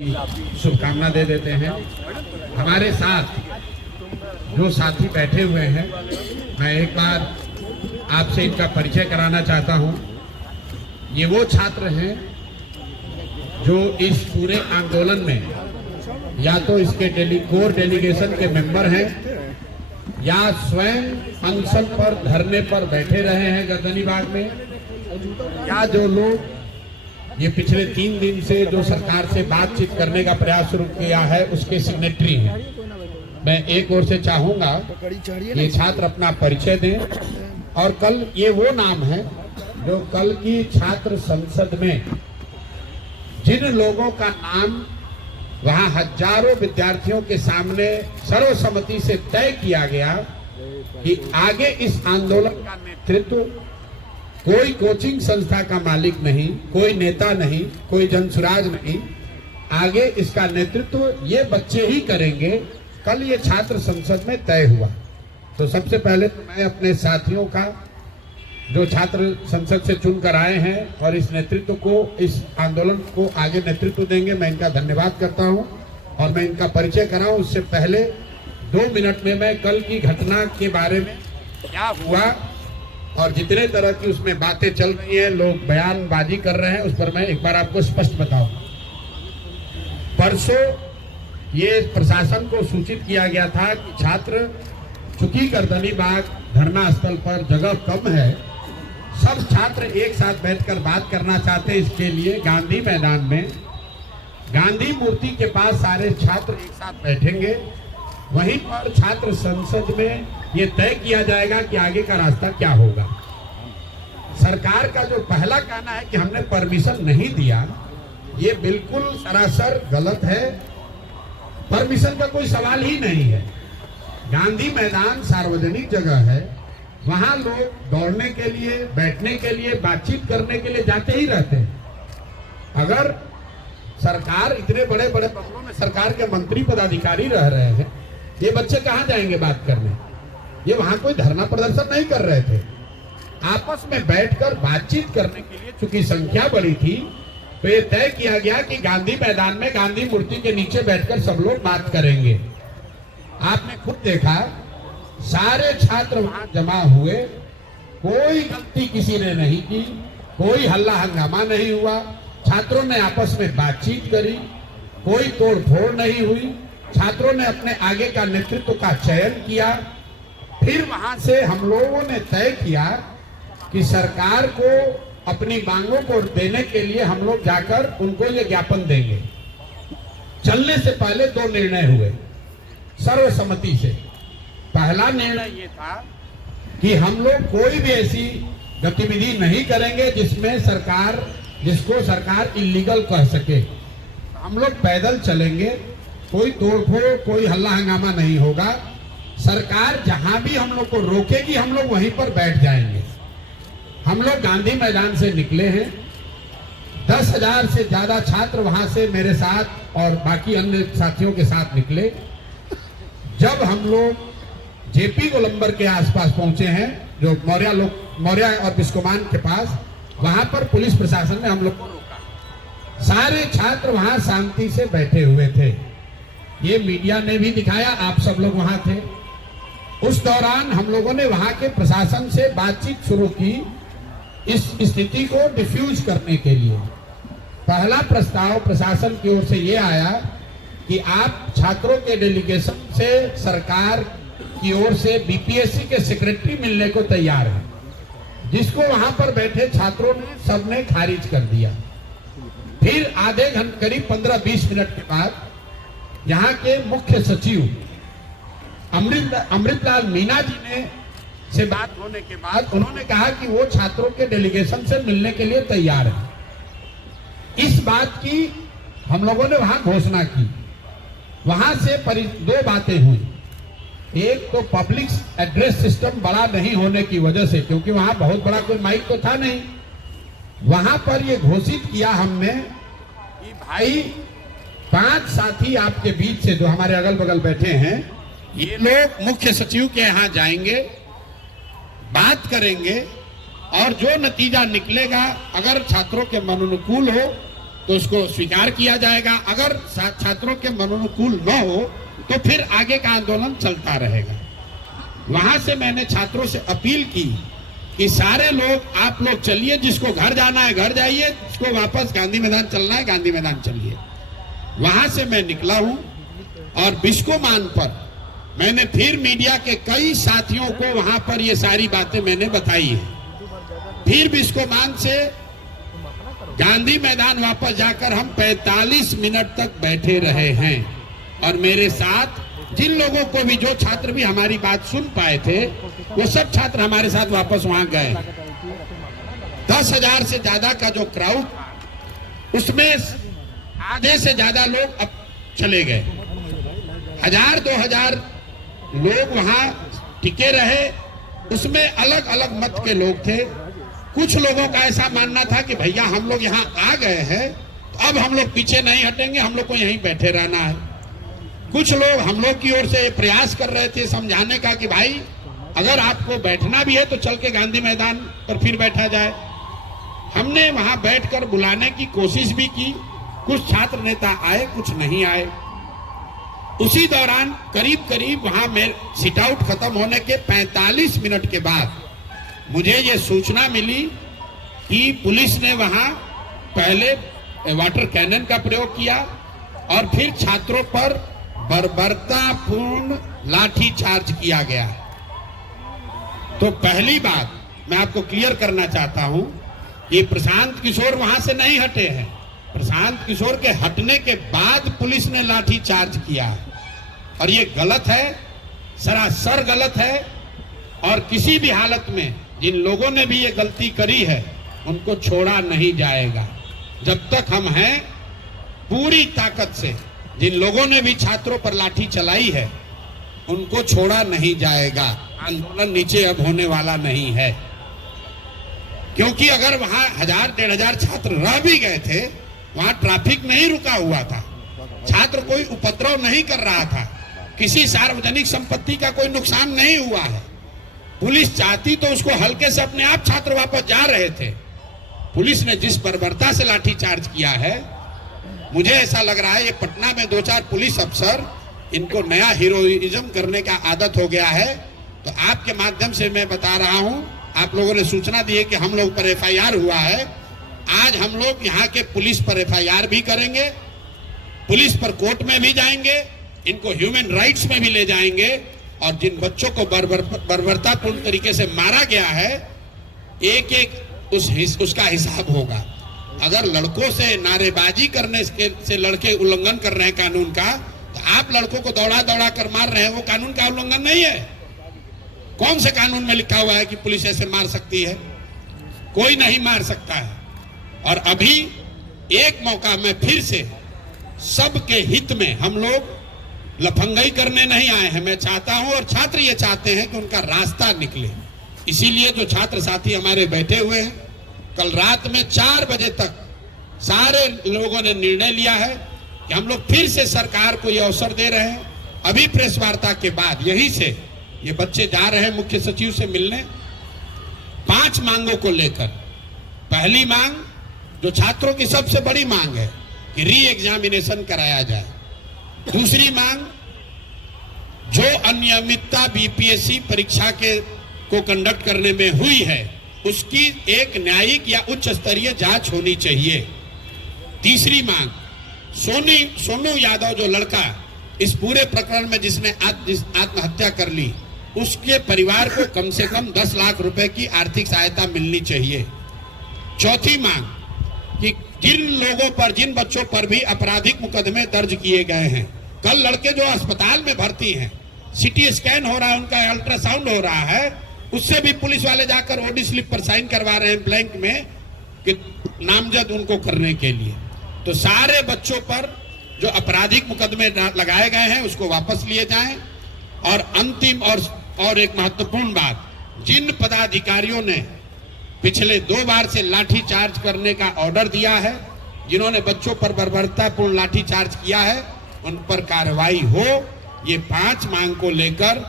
शुभकामना दे देते हैं। हमारे साथ जो साथी बैठे हुए हैं, मैं एक बार आपसे इनका परिचय कराना चाहता हूं। ये वो छात्र हैं जो इस पूरे आंदोलन में या तो इसके कोर डेलीगेशन के मेंबर हैं या स्वयं अनशन पर धरने पर बैठे रहे हैं गर्दनीबाग में, या जो लोग ये पिछले 3 दिन से जो सरकार से बातचीत करने का प्रयास शुरू किया है उसके सिग्नेटरी हैं। मैं एक ओर से चाहूंगा ये छात्र अपना परिचय दें और कल ये वो नाम है जो कल की छात्र संसद में जिन लोगों का नाम वहां हजारों विद्यार्थियों के सामने सर्वसम्मति से तय किया गया कि आगे इस आंदोलन का नेतृत्व कोई कोचिंग संस्था का मालिक नहीं, कोई नेता नहीं, कोई जनसुराज नहीं, आगे इसका नेतृत्व ये बच्चे ही करेंगे, कल ये छात्र संसद में तय हुआ। तो सबसे पहले तो मैं अपने साथियों का जो छात्र संसद से चुनकर आए हैं और इस नेतृत्व को, इस आंदोलन को आगे नेतृत्व देंगे, मैं इनका धन्यवाद करता हूं और मैं इनका परिचय कराऊं उससे पहले 2 मिनट में मैं कल की घटना के बारे में क्या हुआ और जितने तरह की उसमें बातें चल रही हैं, लोग बयानबाजी कर रहे हैं, उस पर मैं एक बार आपको स्पष्ट बताऊं। परसों ये प्रशासन को सूचित किया गया था कि छात्र, चूंकि गर्दनीबाग धरना स्थल पर जगह कम है, सब छात्र एक साथ बैठकर बात करना चाहते हैं, इसके लिए गांधी मैदान में गांधी मूर्ति के पास सारे छात्र एक साथ बैठेंगे। वहीं पर छात्र संसद में ये तय किया जाएगा कि आगे का रास्ता क्या होगा। सरकार का जो पहला कहना है कि हमने परमिशन नहीं दिया, ये बिल्कुल सरासर गलत है। परमिशन का कोई सवाल ही नहीं है। गांधी मैदान सार्वजनिक जगह है, वहां लोग दौड़ने के लिए, बैठने के लिए, बातचीत करने के लिए जाते ही रहते हैं। अगर सरकार इतने बड़े बड़े पदों में सरकार के मंत्री पदाधिकारी रह रहे हैं, ये बच्चे कहां जाएंगे बात करने? ये वहां कोई धरना प्रदर्शन नहीं कर रहे थे, आपस में बैठकर बातचीत करने के लिए चूंकि संख्या बड़ी थी तो ये तय किया गया कि गांधी मैदान में गांधी मूर्ति के नीचे बैठकर सब लोग बात करेंगे। आपने खुद देखा, सारे छात्र वहां जमा हुए, कोई गलती किसी ने नहीं की, कोई हल्ला हंगामा नहीं हुआ, छात्रों ने आपस में बातचीत करी, कोई तोड़ फोड़ नहीं हुई, छात्रों ने अपने आगे का नेतृत्व का चयन किया। फिर वहां से हम लोगों ने तय किया कि सरकार को अपनी मांगों को देने के लिए हम लोग जाकर उनको ये ज्ञापन देंगे। चलने से पहले 2 निर्णय हुए सर्वसम्मति से। पहला निर्णय ये था कि हम लोग कोई भी ऐसी गतिविधि नहीं करेंगे जिसको सरकार इलीगल कह सके। हम लोग पैदल चलेंगे, कोई तोड़फोड़, कोई हल्ला हंगामा नहीं होगा। सरकार जहां भी हम लोग को रोकेगी, हम लोग वहीं पर बैठ जाएंगे। हम लोग गांधी मैदान से निकले हैं, 10,000 से ज्यादा छात्र वहां से मेरे साथ और बाकी अन्य साथियों के साथ निकले। जब हम लोग जेपी गोलंबर के आसपास पहुंचे हैं, जो मौर्या और बिस्कोमान के पास, वहां पर पुलिस प्रशासन ने हम लोग को रोका। सारे छात्र वहां शांति से बैठे हुए थे, ये मीडिया ने भी दिखाया, आप सब लोग वहां थे। उस दौरान हम लोगों ने वहां के प्रशासन से बातचीत शुरू की इस स्थिति को डिफ्यूज करने के लिए। पहला प्रस्ताव प्रशासन की ओर से ये आया कि आप छात्रों के डेलीगेशन से सरकार की ओर से बीपीएससी के सेक्रेटरी मिलने को तैयार है, जिसको वहां पर बैठे छात्रों ने सबने खारिज कर दिया। फिर आधे घंटे, करीब 15-20 मिनट के बाद यहाँ के मुख्य सचिव अमृतलाल मीना जी ने से बात होने के बाद उन्होंने कहा कि वो छात्रों के डेलीगेशन से मिलने के लिए तैयार है। इस बात की हम लोगों ने वहां घोषणा की। वहां से 2 बातें हुई। एक तो पब्लिक एड्रेस सिस्टम बड़ा नहीं होने की वजह से, क्योंकि वहां बहुत बड़ा कोई माइक तो था नहीं, वहां पर ये घोषित किया हमने कि भाई 5 साथी आपके बीच से जो हमारे अगल बगल बैठे हैं, ये लोग मुख्य सचिव के यहाँ जाएंगे, बात करेंगे और जो नतीजा निकलेगा, अगर छात्रों के मन अनुकूल हो तो उसको स्वीकार किया जाएगा। अगर छात्रों के मनोनुकूल न हो तो फिर आगे का आंदोलन चलता रहेगा। वहां से मैंने छात्रों से अपील की कि सारे लोग, आप लोग चलिए, जिसको घर जाना है घर जाइए, जिसको वापस गांधी मैदान चलना है गांधी मैदान चलिए। वहां से मैं निकला हूं और बिस्कोमान पर मैंने फिर मीडिया के कई साथियों को वहां पर ये सारी बातें मैंने बताई है। फिर बिस्कोमान से गांधी मैदान वापस जाकर हम 45 मिनट तक बैठे रहे हैं और मेरे साथ जिन लोगों को भी, जो छात्र भी हमारी बात सुन पाए थे, वो सब छात्र हमारे साथ वापस वहां गए। 10,000 से ज्यादा का जो क्राउड, उसमें आधे से ज्यादा लोग अब चले गए। 1,000-2,000 लोग वहां टिके रहे। उसमें अलग अलग मत के लोग थे। कुछ लोगों का ऐसा मानना था कि भैया हम लोग यहाँ आ गए हैं तो अब हम लोग पीछे नहीं हटेंगे, हम लोग को यहीं बैठे रहना है। कुछ लोग हम लोग की ओर से प्रयास कर रहे थे समझाने का कि भाई अगर आपको बैठना भी है तो चल के गांधी मैदान पर फिर बैठा जाए। हमने वहां बैठकर बुलाने की कोशिश भी की। कुछ छात्र नेता आए, कुछ नहीं आए। उसी दौरान करीब करीब वहां में सिट आउट खत्म होने के 45 मिनट के बाद मुझे ये सूचना मिली कि पुलिस ने वहां पहले वाटर कैनन का प्रयोग किया और फिर छात्रों पर बर्बरतापूर्ण लाठी चार्ज किया गया। तो पहली बात मैं आपको क्लियर करना चाहता हूं कि प्रशांत किशोर वहां से नहीं हटे हैं। प्रशांत किशोर के हटने के बाद पुलिस ने लाठी चार्ज किया और ये गलत है, सरासर गलत है। और किसी भी हालत में जिन लोगों ने भी ये गलती करी है उनको छोड़ा नहीं जाएगा। जब तक हम हैं, पूरी ताकत से जिन लोगों ने भी छात्रों पर लाठी चलाई है उनको छोड़ा नहीं जाएगा। आंदोलन नीचे अब होने वाला नहीं है, क्योंकि अगर वहां 1,000-1,500 छात्र रह भी गए थे, वहां ट्रैफिक नहीं रुका हुआ था, छात्र कोई उपद्रव नहीं कर रहा था, किसी सार्वजनिक संपत्ति का कोई नुकसान नहीं हुआ है। पुलिस चाहती तो उसको हल्के से अपने आप छात्र वापस जा रहे थे। पुलिस ने जिस बर्बरता से लाठी चार्ज किया है, मुझे ऐसा लग रहा है ये पटना में 2-4 पुलिस अफसर, इनको नया हीरोइज्म करने का आदत हो गया है। तो आपके माध्यम से मैं बता रहा हूं, आप लोगों ने सूचना दी है कि हम लोग पर FIR हुआ है। आज हम लोग यहाँ के पुलिस पर FIR भी करेंगे, पुलिस पर कोर्ट में भी जाएंगे, इनको ह्यूमन राइट्स में भी ले जाएंगे और जिन बच्चों को बर्बरतापूर्ण तरीके से मारा गया है, एक एक उसका हिसाब होगा। अगर लड़कों से नारेबाजी करने से लड़के उल्लंघन कर रहे हैं कानून का, तो आप लड़कों को दौड़ा दौड़ा कर मार रहे हैं, वो कानून का उल्लंघन नहीं है। कौन से कानून में लिखा हुआ है कि पुलिस ऐसे मार सकती है? कोई नहीं मार सकता है। और अभी एक मौका में फिर से सबके हित में, हम लोग लफंगाई करने नहीं आए हैं। मैं चाहता हूं और छात्र ये चाहते हैं कि उनका रास्ता निकले। इसीलिए जो छात्र साथी हमारे बैठे हुए हैं, कल रात में 4 बजे तक सारे लोगों ने निर्णय लिया है कि हम लोग फिर से सरकार को ये अवसर दे रहे हैं। अभी प्रेस वार्ता के बाद यहीं से ये बच्चे जा रहे हैं मुख्य सचिव से मिलने 5 मांगों को लेकर। पहली मांग, जो छात्रों की सबसे बड़ी मांग है, कि री एग्जामिनेशन कराया जाए। दूसरी मांग, जो अनियमितता BPSC परीक्षा को कंडक्ट करने में हुई है, उसकी एक न्यायिक या उच्च स्तरीय जांच होनी चाहिए। तीसरी मांग, सोनू यादव जो लड़का इस पूरे प्रकरण में जिसने आत्महत्या कर ली, उसके परिवार को कम से कम 10 लाख रुपए की आर्थिक सहायता मिलनी चाहिए। चौथी मांग, कि जिन लोगों पर, जिन बच्चों पर भी आपराधिक मुकदमे दर्ज किए गए हैं, कल लड़के जो अस्पताल में भर्ती हैं, CT स्कैन हो रहा है, उनका अल्ट्रासाउंड हो रहा है, उससे भी पुलिस वाले जाकर OD स्लिप पर साइन करवा रहे हैं ब्लैंक में कि नामजद उनको करने के लिए। तो सारे बच्चों पर जो आपराधिक मुकदमे लगाए गए हैं उसको वापस लिए जाएं। और अंतिम और एक महत्वपूर्ण बात, जिन पदाधिकारियों ने पिछले 2 बार से लाठी चार्ज करने का ऑर्डर दिया है, जिन्होंने बच्चों पर बर्बरतापूर्ण लाठी चार्ज किया है, उन पर कार्रवाई हो। ये 5 मांग को लेकर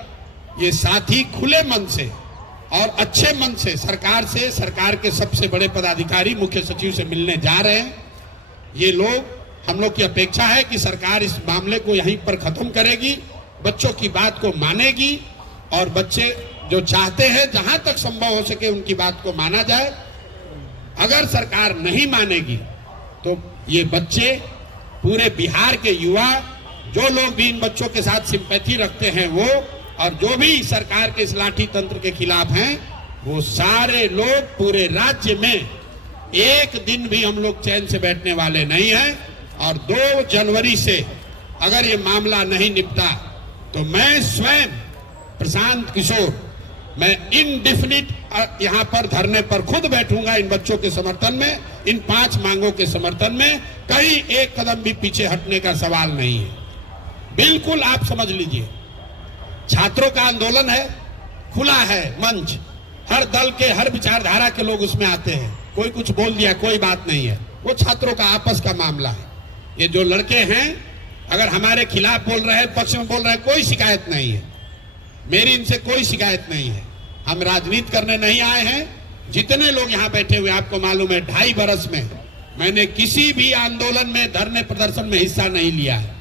ये साथी खुले मन से और अच्छे मन से सरकार के सबसे बड़े पदाधिकारी मुख्य सचिव से मिलने जा रहे हैं। ये लोग, हम लोग की अपेक्षा है कि सरकार इस मामले को यहीं पर खत्म करेगी, बच्चों की बात को मानेगी और बच्चे जो चाहते हैं जहां तक संभव हो सके उनकी बात को माना जाए। अगर सरकार नहीं मानेगी तो ये बच्चे, पूरे बिहार के युवा, जो लोग भी इन बच्चों के साथ सिंपैथी रखते हैं वो, और जो भी सरकार के इस लाठी तंत्र के खिलाफ हैं, वो सारे लोग पूरे राज्य में एक दिन भी हम लोग चैन से बैठने वाले नहीं हैं। और 2 जनवरी से अगर ये मामला नहीं निपटा तो मैं स्वयं प्रशांत किशोर, मैं इनडेफिनिट यहां पर धरने पर खुद बैठूंगा इन बच्चों के समर्थन में, इन 5 मांगों के समर्थन में। कहीं एक कदम भी पीछे हटने का सवाल नहीं है। बिल्कुल आप समझ लीजिए, छात्रों का आंदोलन है, खुला है मंच, हर दल के, हर विचारधारा के लोग उसमें आते हैं। कोई कुछ बोल दिया, कोई बात नहीं है, वो छात्रों का आपस का मामला है। ये जो लड़के हैं अगर हमारे खिलाफ बोल रहे हैं, पक्ष में बोल रहे हैं, कोई शिकायत नहीं है, मेरी इनसे कोई शिकायत नहीं है। हम राजनीति करने नहीं आए हैं। जितने लोग यहाँ बैठे हुए, आपको मालूम है 2.5 बरस में मैंने किसी भी आंदोलन में, धरने प्रदर्शन में हिस्सा नहीं लिया है।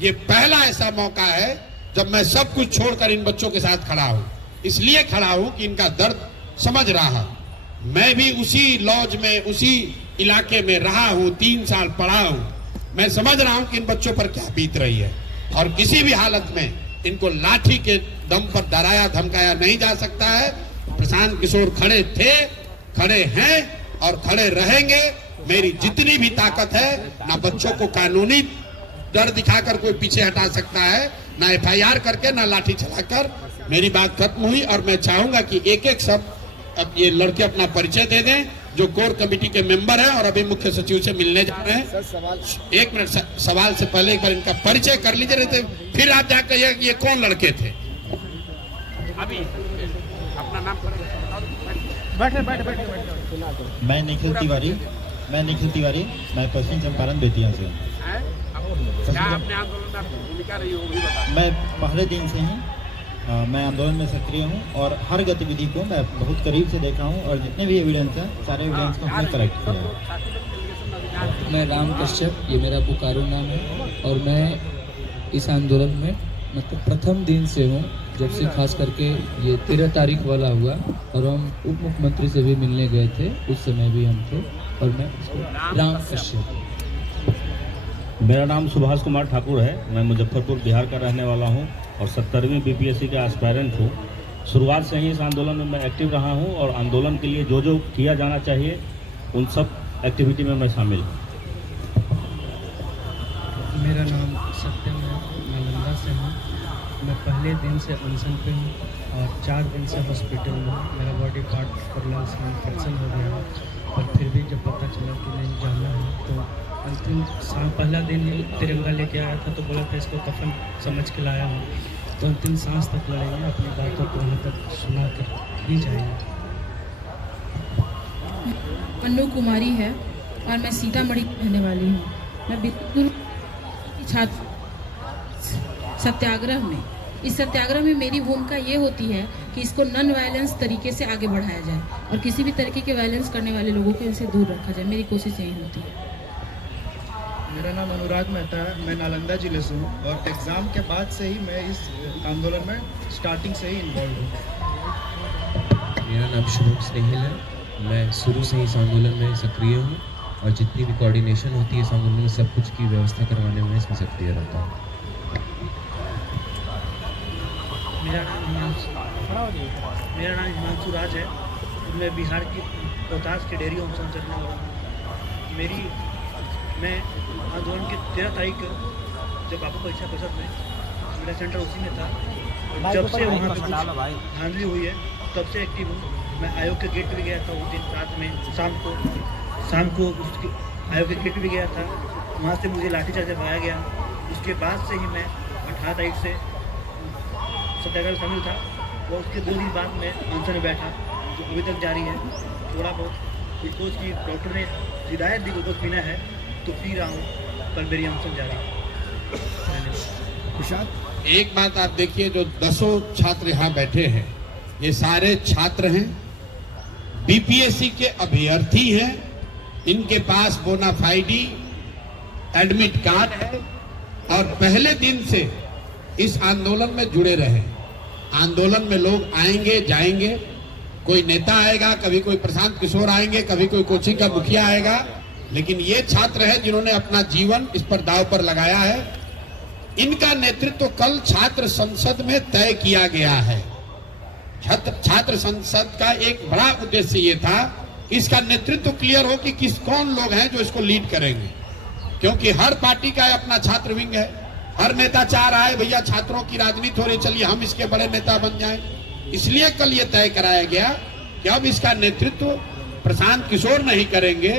ये पहला ऐसा मौका है जब मैं सब कुछ छोड़कर इन बच्चों के साथ खड़ा हूं। इसलिए खड़ा हूं कि इनका दर्द समझ रहा हूं। मैं भी उसी लॉज में, उसी इलाके में रहा हूं, 3 साल पढ़ा हूं। मैं समझ रहा हूं कि इन बच्चों पर क्या बीत रही है, और किसी भी हालत में इनको लाठी के दम पर डराया धमकाया नहीं जा सकता है। प्रशांत किशोर खड़े थे, खड़े हैं और खड़े रहेंगे। मेरी जितनी भी ताकत है, ना बच्चों को कानूनी डर दिखाकर कोई पीछे हटा सकता है, ना FIR करके, ना लाठी चलाकर। मेरी बात खत्म हुई और मैं चाहूंगा कि एक-एक सब अब ये लड़के अपना परिचय दे दें, जो कोर कमेटी के मेंबर हैं और अभी मुख्य सचिव से मिलने जा रहे हैं। 1 मिनट, सवाल से पहले एक बार इनका परिचय कर लीजिए, रहते फिर आप जाकर कहिए कि ये कौन लड़के थे। अभी अपना नाम बैठे। मैं निखिल तिवारी, मैं पश्चिम चंपारण बेतिया से हूँ। क्या आपने आंदोलन में भूमिका रही होगी बता। मैं पहले दिन से ही मैं आंदोलन में सक्रिय हूँ और हर गतिविधि को मैं बहुत करीब से देखा हूँ, और जितने भी एविडेंस हैं सारे एविडेंस को हमने कलेक्ट किया है। मैं राम कश्यप, ये मेरा पुकारू नाम है, और मैं इस आंदोलन में मतलब प्रथम दिन से हूँ, जब से खास करके ये 13 तारीख वाला हुआ और हम उप मुख्यमंत्री से भी मिलने गए थे, उस समय भी हम थे। और मैं राम कश्यप। मेरा नाम सुभाष कुमार ठाकुर है। मैं मुजफ्फरपुर बिहार का रहने वाला हूं और 70वीं BPSC का एस्पायरेंट हूं। शुरुआत से ही इस आंदोलन में मैं एक्टिव रहा हूं और आंदोलन के लिए जो जो किया जाना चाहिए उन सब एक्टिविटी में मैं शामिल हूं। मेरा नाम सत्यम है, नालंदा से हूँ। मैं पहले दिन से अनशन पे हूँ और 4 दिन से हॉस्पिटल में हूँ। मेरा बॉडी पार्ट पर लंग्स में इन्फेक्शन हो गया है, और फिर भी जब पता चला कि नहीं जाना है तो अंतिम शाम, पहला दिन ही तिरंगा लेके आया था तो बोला था इसको कफन समझ के लाया हूँ, तो अंतिम सांस तक लड़ेंगे, अपनी बातों को वहाँ तक सुना कर ही जाएंगे। अन्नू कुमारी है और मैं सीतामढ़ी रहने वाली हूँ। मैं बिल्कुल छात्र सत्याग्रह में, इस सत्याग्रह में मेरी भूमिका ये होती है कि इसको नॉन वायलेंस तरीके से आगे बढ़ाया जाए और किसी भी तरीके के वायलेंस करने वाले लोगों को इनसे दूर रखा जाए। मेरी कोशिश यही होती है। मेरा नाम अनुराग मेहता है, मैं नालंदा जिले से हूँ और एग्ज़ाम के बाद से ही मैं इस आंदोलन में स्टार्टिंग से ही इन्वॉल्व हूँ। मेरा नाम शुभम स्नेहिल है, मैं शुरू से ही इस आंदोलन में सक्रिय हूँ और जितनी भी कोऑर्डिनेशन होती है इस आंदोलन में सब कुछ की व्यवस्था करवाने में इसमें सक्रिय रहता हूँ। मेरा नाम हिमांशु राज है, मैं बिहार की रोहतास के डेयरी होम से चलने वाला हूँ। मैं आंदोलन की 13 तारीख को जब बाबू परीक्षा परिषद में मेरा सेंटर उसी में था, जब से वहाँ पर धांधली हुई है तब से एक्टिव हूँ। मैं आयोग के गेट पे गया था उस दिन रात में, शाम को उसके आयोग के गेट पे गया था, वहाँ से मुझे लाठीचार्ज करवाया गया। उसके बाद से ही मैं 18 तारीख से सत्याग्रह में शामिल था और उसके 2 दिन बाद मैं अनशन में बैठा, जो अभी तक जारी है। थोड़ा बहुत ग्लूकोज की डॉक्टर ने हिदायत दी ग्लूकोज पीना है तो पी रहा हूँ, कल मेरी अनशन जारी है। एक बात आप देखिए, जो 10 छात्र यहाँ बैठे हैं ये सारे छात्र हैं, BPSC के अभ्यर्थी हैं। इनके पास बोनाफाइडी एडमिट कार्ड है और पहले दिन से इस आंदोलन में जुड़े रहे। आंदोलन में लोग आएंगे जाएंगे, कोई नेता आएगा, कभी कोई प्रशांत किशोर आएंगे, कभी कोई कोचिंग का मुखिया आएगा, लेकिन ये छात्र है जिन्होंने अपना जीवन इस पर दांव पर लगाया है। इनका नेतृत्व कल छात्र संसद में तय किया गया है। छात्र संसद का एक बड़ा उद्देश्य ये था कि इसका नेतृत्व क्लियर हो कि कौन लोग हैं जो इसको लीड करेंगे, क्योंकि हर पार्टी का अपना छात्र विंग है। हर नेता चाह रहा है भैया छात्रों की राजनीति हो रही, चलिए हम इसके बड़े नेता बन जाएं। इसलिए कल ये तय कराया गया कि अब इसका नेतृत्व प्रशांत किशोर नहीं करेंगे,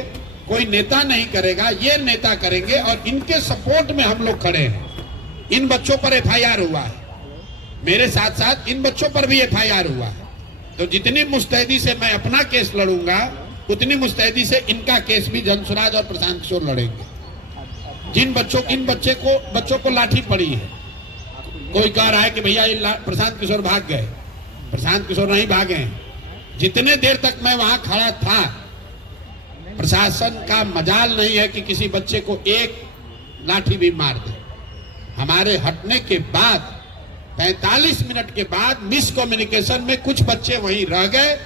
कोई नेता नहीं करेगा, ये नेता करेंगे और इनके सपोर्ट में हम लोग खड़े हैं। इन बच्चों पर एफआईआर हुआ है, मेरे साथ साथ इन बच्चों पर भी एफआईआर हुआ है। तो जितनी मुस्तैदी से मैं अपना केस लड़ूंगा, उतनी मुस्तैदी से इनका केस भी जनसुराज और प्रशांत किशोर लड़ेंगे। इन बच्चों को लाठी पड़ी है, कोई कह रहा है कि भैया ये प्रशांत किशोर भाग गए। प्रशांत किशोर नहीं भागे हैं। जितने देर तक मैं वहां खड़ा था, प्रशासन का मजाल नहीं है कि किसी बच्चे को एक लाठी भी मार दे। हमारे हटने के बाद 45 मिनट के बाद मिस कम्युनिकेशन में कुछ बच्चे वहीं रह गए,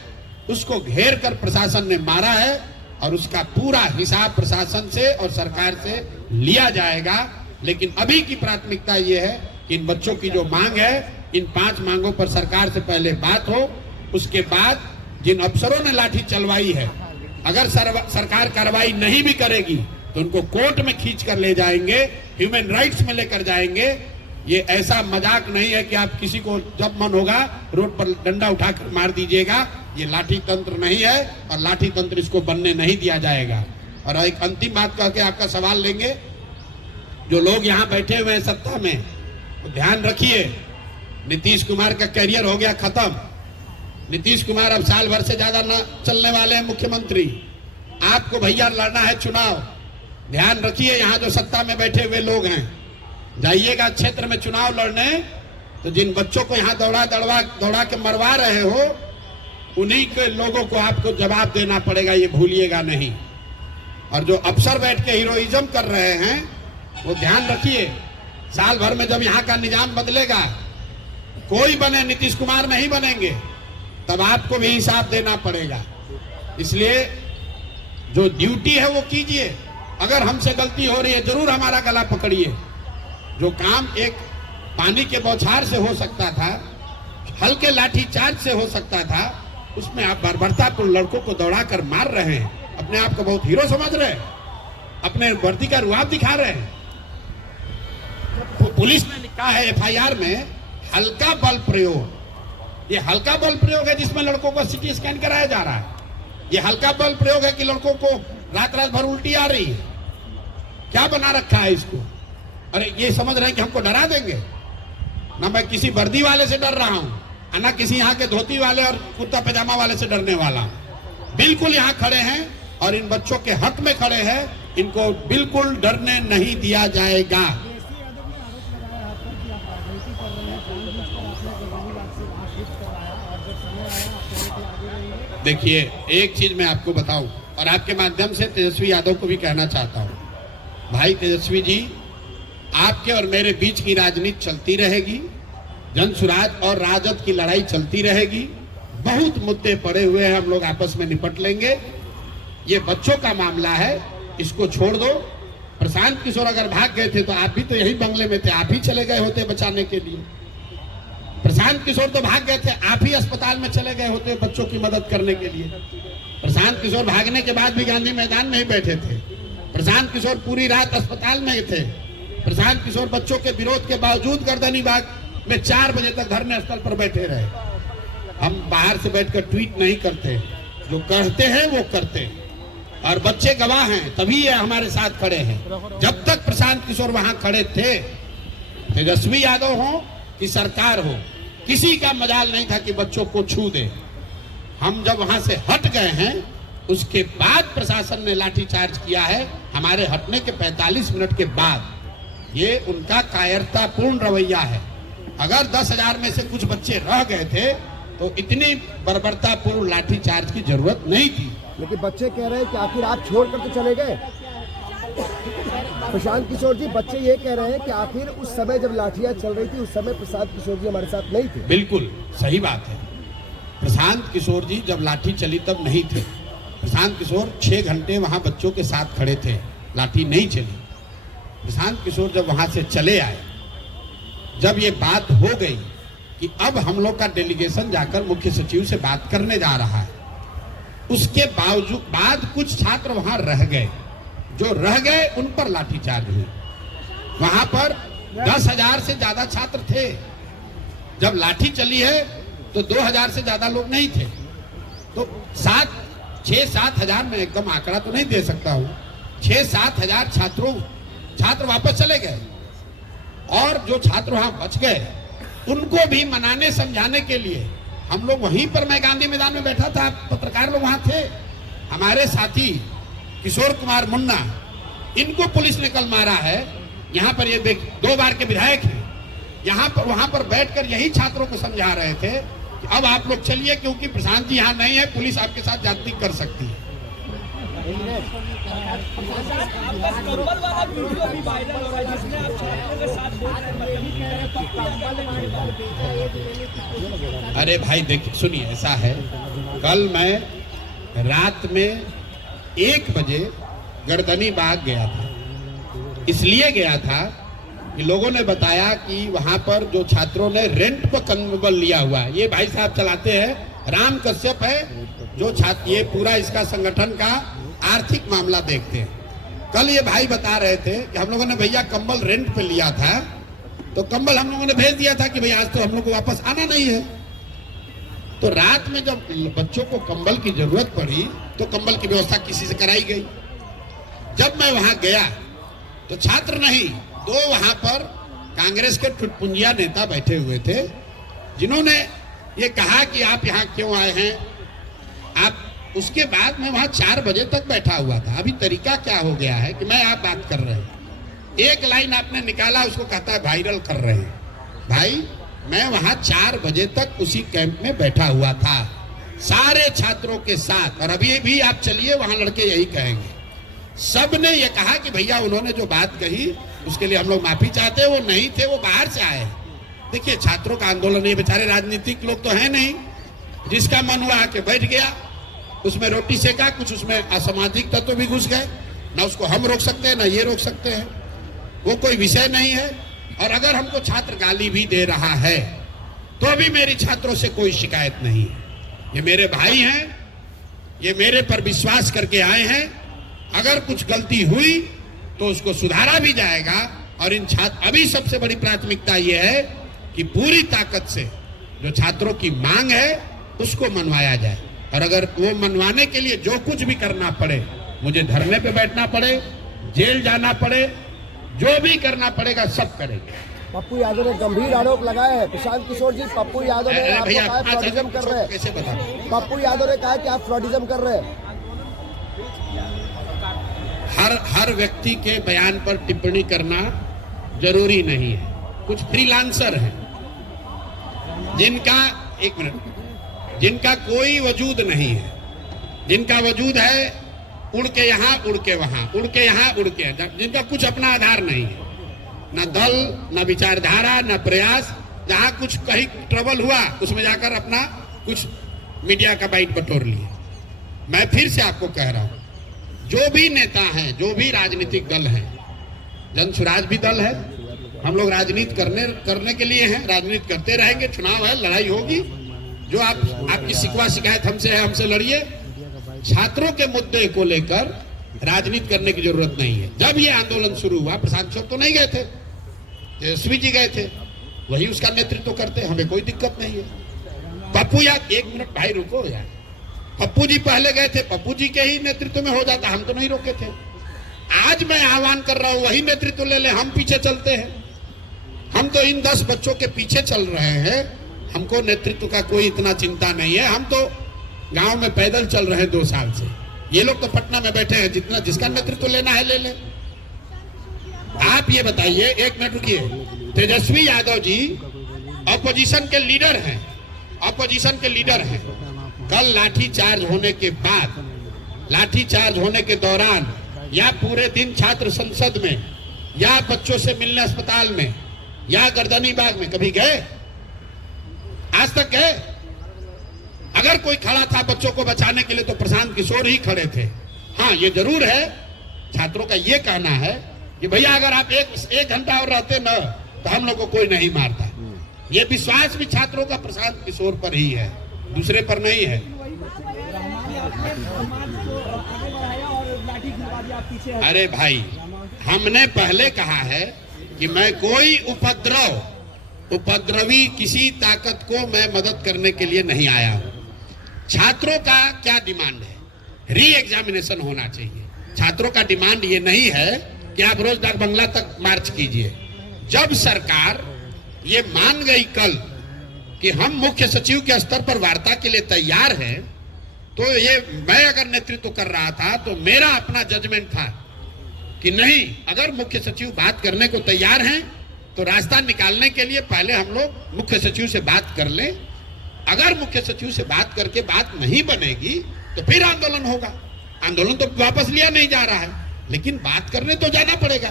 उसको घेर कर प्रशासन ने मारा है और उसका पूरा हिसाब प्रशासन से और सरकार से लिया जाएगा। लेकिन अभी की प्राथमिकता ये है कि इन बच्चों की जो मांग है, इन 5 मांगों पर सरकार से पहले बात हो। उसके बाद जिन अफसरों ने लाठी चलवाई है, अगर सरकार कार्रवाई नहीं भी करेगी तो उनको कोर्ट में खींच कर ले जाएंगे, ह्यूमन राइट्स में लेकर जाएंगे। ये ऐसा मजाक नहीं है कि आप किसी को जब मन होगा रोड पर डंडा उठाकर मार दीजिएगा। ये लाठी तंत्र नहीं है और लाठी तंत्र इसको बनने नहीं दिया जाएगा। और एक अंतिम बात कह के आपका सवाल लेंगे, जो लोग यहाँ बैठे हुए हैं सत्ता में, तो ध्यान रखिए, नीतीश कुमार का करियर हो गया खत्म। नीतीश कुमार अब साल भर से ज्यादा न चलने वाले हैं मुख्यमंत्री। आपको भैया लड़ना है चुनाव, ध्यान रखिए। यहाँ जो सत्ता में बैठे हुए लोग हैं, जाइएगा क्षेत्र में चुनाव लड़ने, तो जिन बच्चों को यहाँ दौड़ा के मरवा रहे हो, उन्हीं के लोगों को आपको जवाब देना पड़ेगा, ये भूलिएगा नहीं। और जो अफसर बैठ के हीरोइज्म कर रहे हैं, वो ध्यान रखिए, साल भर में जब यहाँ का निजाम बदलेगा, कोई बने, नीतीश कुमार नहीं बनेंगे, तब आपको भी हिसाब देना पड़ेगा। इसलिए जो ड्यूटी है वो कीजिए। अगर हमसे गलती हो रही है, जरूर हमारा गला पकड़िए। जो काम एक पानी के बौछार से हो सकता था, हल्के लाठी चार्ज से हो सकता था, उसमें आप बर्बरतापूर्ण लड़कों को दौड़ाकर मार रहे हैं। अपने आप को बहुत हीरो समझ रहे हैं, अपने वर्दी का रुआब दिखा रहे हैं। पुलिस ने लिखा है एफआईआर में हल्का बल प्रयोग। ये हल्का बल प्रयोग है जिसमें लड़कों को सीटी स्कैन कराया जा रहा है। ये हल्का बल प्रयोग है कि लड़कों को रात भर उल्टी आ रही है। क्या बना रखा है इसको? अरे ये समझ रहे हैं कि हमको डरा देंगे। ना मैं किसी वर्दी वाले से डर रहा हूं, ना किसी यहाँ के धोती वाले और कुर्ता पैजामा वाले से डरने वाला हूं। बिल्कुल यहाँ खड़े हैं और इन बच्चों के हक में खड़े हैं। इनको बिल्कुल डरने नहीं दिया जाएगा। देखिए, एक चीज मैं आपको बताऊं और आपके माध्यम से तेजस्वी यादव को भी कहना चाहता हूं। भाई तेजस्वी जी, आपके और मेरे बीच की राजनीति चलती रहेगी, जनसुराज और राजद की लड़ाई चलती रहेगी। बहुत मुद्दे पड़े हुए हैं, हम लोग आपस में निपट लेंगे। ये बच्चों का मामला है, इसको छोड़ दो। प्रशांत किशोर अगर भाग गए थे तो आप भी तो यही बंगले में थे, आप ही चले गए होते बचाने के लिए। प्रशांत किशोर तो भाग गए थे, आप ही अस्पताल में चले गए होते बच्चों की मदद करने के लिए। प्रशांत किशोर भागने के बाद भी गांधी मैदान में ही बैठे थे। प्रशांत किशोर पूरी रात अस्पताल में थे। प्रशांत किशोर बच्चों के विरोध के बावजूद गर्दनी बाग में 4 बजे तक धरने स्थल पर बैठे रहे। हम बाहर से बैठकर ट्वीट नहीं करते, जो कहते हैं वो करते हैं और बच्चे गवाह हैं, तभी ये हमारे साथ खड़े हैं। जब तक प्रशांत किशोर वहां खड़े थे, तेजस्वी यादव हो कि सरकार हो, किसी का मजाल नहीं था कि बच्चों को छू दे। हम जब वहां से हट गए हैं, उसके बाद प्रशासन ने लाठीचार्ज किया है। हमारे हटने के 45 मिनट के बाद ये उनका कायरतापूर्ण रवैया है। अगर 10,000 में से कुछ बच्चे रह गए थे तो इतनी बर्बरतापूर्ण लाठीचार्ज की जरूरत नहीं थी। लेकिन बच्चे कह रहे हैं कि आखिर आप छोड़कर तो चले गए। प्रशांत किशोर जी, बच्चे ये कह रहे हैं कि आखिर उस समय जब लाठियां चल रही थी उस समय प्रशांत किशोर जी हमारे साथ नहीं थे। बिल्कुल सही बात है। प्रशांत किशोर जी जब लाठी चली तब नहीं थे। प्रशांत किशोर 6 घंटे वहां बच्चों के साथ खड़े थे, लाठी नहीं चली। प्रशांत किशोर जब वहां से चले आए, जब ये बात हो गई कि अब हम लोग का डेलीगेशन जाकर मुख्य सचिव से बात करने जा रहा है, उसके बाद कुछ छात्र वहां रह गए। जो रह गए उन पर लाठीचार्ज हुई। वहां पर 10,000 से ज्यादा छात्र थे। जब लाठी चली है तो 2,000 से ज्यादा लोग नहीं थे। तो 6-7 हजार, मैं एकदम आंकड़ा तो नहीं दे सकता हूं, 6-7 हजार छात्र वापस चले गए। और जो छात्र वहां बच गए उनको भी मनाने समझाने के लिए हम लोग वहीं पर, मैं गांधी मैदान में बैठा था, पत्रकार लोग वहां थे। हमारे साथी किशोर कुमार मुन्ना, इनको पुलिस ने कल मारा है। यहाँ पर ये 2 बार के विधायक हैं। यहाँ पर वहां पर बैठकर यही छात्रों को समझा रहे थे कि अब आप लोग चलिए, क्योंकि प्रशांत जी यहाँ नहीं है, पुलिस आपके साथ ज्यादती कर सकती है। अरे भाई देखिए, सुनिए, ऐसा है, कल मैं रात में 1 बजे गर्दनी बाग गया था। इसलिए गया था कि लोगों ने बताया कि वहां पर जो छात्रों ने रेंट पर कंबल लिया हुआ है, ये भाई साहब चलाते हैं, राम कश्यप है जो छात्र, ये पूरा इसका संगठन का आर्थिक मामला देखते हैं। कल ये भाई बता रहे थे कि हम लोगों ने भैया कंबल रेंट पे लिया था, तो कंबल हम लोगों ने भेज दिया था कि भैया आज तो हम लोग को वापस आना नहीं है। तो रात में जब बच्चों को कंबल की जरूरत पड़ी तो कंबल की व्यवस्था किसी से कराई गई। जब मैं वहां गया तो छात्र नहीं, 2 वहां पर कांग्रेस के टुटपुंजिया नेता बैठे हुए थे, जिन्होंने ये कहा कि आप यहाँ क्यों आए हैं आप। उसके बाद मैं वहां 4 बजे तक बैठा हुआ था। अभी तरीका क्या हो गया है कि मैं आप बात कर रहे हैं, एक लाइन आपने निकाला, उसको कहता है वायरल कर रहे हैं। भाई मैं वहां 4 बजे तक उसी कैंप में बैठा हुआ था सारे छात्रों के साथ, और अभी भी आप चलिए वहां लड़के यही कहेंगे। सब ने ये कहा कि भैया उन्होंने जो बात कही उसके लिए हम लोग माफी चाहते हैं, वो नहीं थे, वो बाहर से आए। देखिए, छात्रों का आंदोलन, ये बेचारे राजनीतिक लोग तो है नहीं, जिसका मन हुआ आके बैठ गया, उसमें रोटी सेका, कुछ उसमें असामाजिक तत्व भी घुस गए। ना उसको हम रोक सकते हैं ना ये रोक सकते हैं, वो कोई विषय नहीं है। और अगर हमको छात्र गाली भी दे रहा है तो भी मेरी छात्रों से कोई शिकायत नहीं है। ये मेरे भाई हैं, ये मेरे पर विश्वास करके आए हैं। अगर कुछ गलती हुई तो उसको सुधारा भी जाएगा। और इन छात्र, अभी सबसे बड़ी प्राथमिकता ये है कि पूरी ताकत से जो छात्रों की मांग है उसको मनवाया जाए। और अगर वो मनवाने के लिए जो कुछ भी करना पड़े, मुझे धरने पे बैठना पड़े, जेल जाना पड़े, जो भी करना पड़ेगा सब करेंगे। पप्पू यादव ने गंभीर आरोप लगाए हैं। प्रशांत किशोर जी, पप्पू यादव ने आपको कहा फ्रॉडिज्म कर रहे हैं। कैसे बता? पप्पू यादव ने कहा कि आप फ्रॉडिज्म कर रहे हैं। हर व्यक्ति के बयान पर टिप्पणी करना जरूरी नहीं है। कुछ फ्रीलांसर हैं जिनका, एक मिनट, जिनका कोई वजूद नहीं है, जिनका वजूद है उड़ के यहाँ उड़ के वहां, उड़ के यहाँ उड़ के, जिनका कुछ अपना आधार नहीं है, ना दल, ना विचारधारा, ना प्रयास। जहां कुछ कहीं ट्रबल हुआ उसमें जाकर अपना कुछ मीडिया का बाइट बटोर लिए। मैं फिर से आपको कह रहा हूं, जो भी नेता हैं, जो भी राजनीतिक दल हैं, जन स्वराज भी दल है, हम लोग राजनीति करने के लिए हैं, राजनीति करते रहेंगे। चुनाव है, लड़ाई होगी। जो आपकी शिकवा शिकायत हमसे है, हमसे लड़िए। छात्रों के मुद्दे को लेकर राजनीति करने की जरूरत नहीं है। जब ये आंदोलन शुरू हुआ, प्रशांत किशोर तो नहीं गए थे, तेजस्वी जी गए थे, वही उसका नेतृत्व करते, हमें कोई दिक्कत नहीं है। पप्पू यार, एक मिनट भाई रुको यार, पप्पू जी पहले गए थे, पप्पू जी के ही नेतृत्व में हो जाता, हम तो नहीं रोके थे। आज मैं आह्वान कर रहा हूं, वही नेतृत्व ले ले, हम पीछे चलते हैं। हम तो इन 10 बच्चों के पीछे चल रहे हैं, हमको नेतृत्व का कोई इतना चिंता नहीं है। हम तो गांव में पैदल चल रहे हैं 2 साल से, ये लोग तो पटना में बैठे हैं, जितना जिसका नेतृत्व लेना है ले ले। आप ये बताइए, 1 मिनट रुकिए, तेजस्वी यादव जी ऑपोजिशन के लीडर हैं, ऑपोजिशन के लीडर हैं। कल लाठी चार्ज होने के बाद, लाठी चार्ज होने के दौरान या पूरे दिन छात्र संसद में या बच्चों से मिलने अस्पताल में या गर्दनी बाग में कभी गए? आज तक गए? अगर कोई खड़ा था बच्चों को बचाने के लिए तो प्रशांत किशोर ही खड़े थे। हाँ, ये जरूर है, छात्रों का ये कहना है कि भैया अगर आप एक घंटा और रहते न तो हम लोग को कोई नहीं मारता। ये विश्वास भी छात्रों का प्रशांत किशोर पर ही है, दूसरे पर नहीं है। अरे भाई, हमने पहले कहा है कि मैं कोई उपद्रवी किसी ताकत को मैं मदद करने के लिए नहीं आया हूं। छात्रों का क्या डिमांड है? री एग्जामिनेशन होना चाहिए। छात्रों का डिमांड ये नहीं है कि आप रोज डाक बंगला तक मार्च कीजिए। जब सरकार ये मान गई कल कि हम मुख्य सचिव के स्तर पर वार्ता के लिए तैयार हैं, तो ये मैं अगर नेतृत्व कर रहा था तो मेरा अपना जजमेंट था कि नहीं, अगर मुख्य सचिव बात करने को तैयार हैं तो रास्ता निकालने के लिए पहले हम लोग मुख्य सचिव से बात कर लें। अगर मुख्य सचिव से बात करके बात नहीं बनेगी तो फिर आंदोलन होगा। आंदोलन तो वापस लिया नहीं जा रहा है, लेकिन बात करने तो जाना पड़ेगा।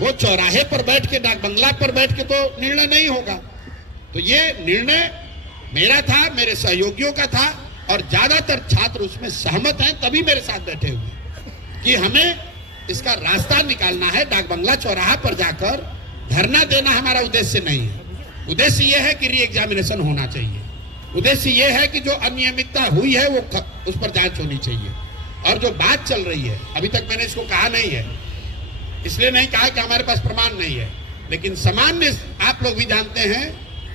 वो चौराहे पर बैठ के, डाक बंगला पर बैठ के तो निर्णय नहीं होगा। तो ये निर्णय मेरा था, मेरे सहयोगियों का था, और ज्यादातर छात्र उसमें सहमत हैं, तभी मेरे साथ बैठे हुए कि हमें इसका रास्ता निकालना है। डाक बंगला चौराहा पर जाकर धरना देना हमारा उद्देश्य नहीं है। उद्देश्य यह है कि री एग्जामिनेशन होना चाहिए। उद्देश्य यह है कि जो अनियमितता हुई है वो उस पर जांच होनी चाहिए। और जो बात चल रही है, अभी तक मैंने इसको कहा नहीं है, इसलिए नहीं कहा कि हमारे पास प्रमाण नहीं है, लेकिन सामान्य आप लोग भी जानते हैं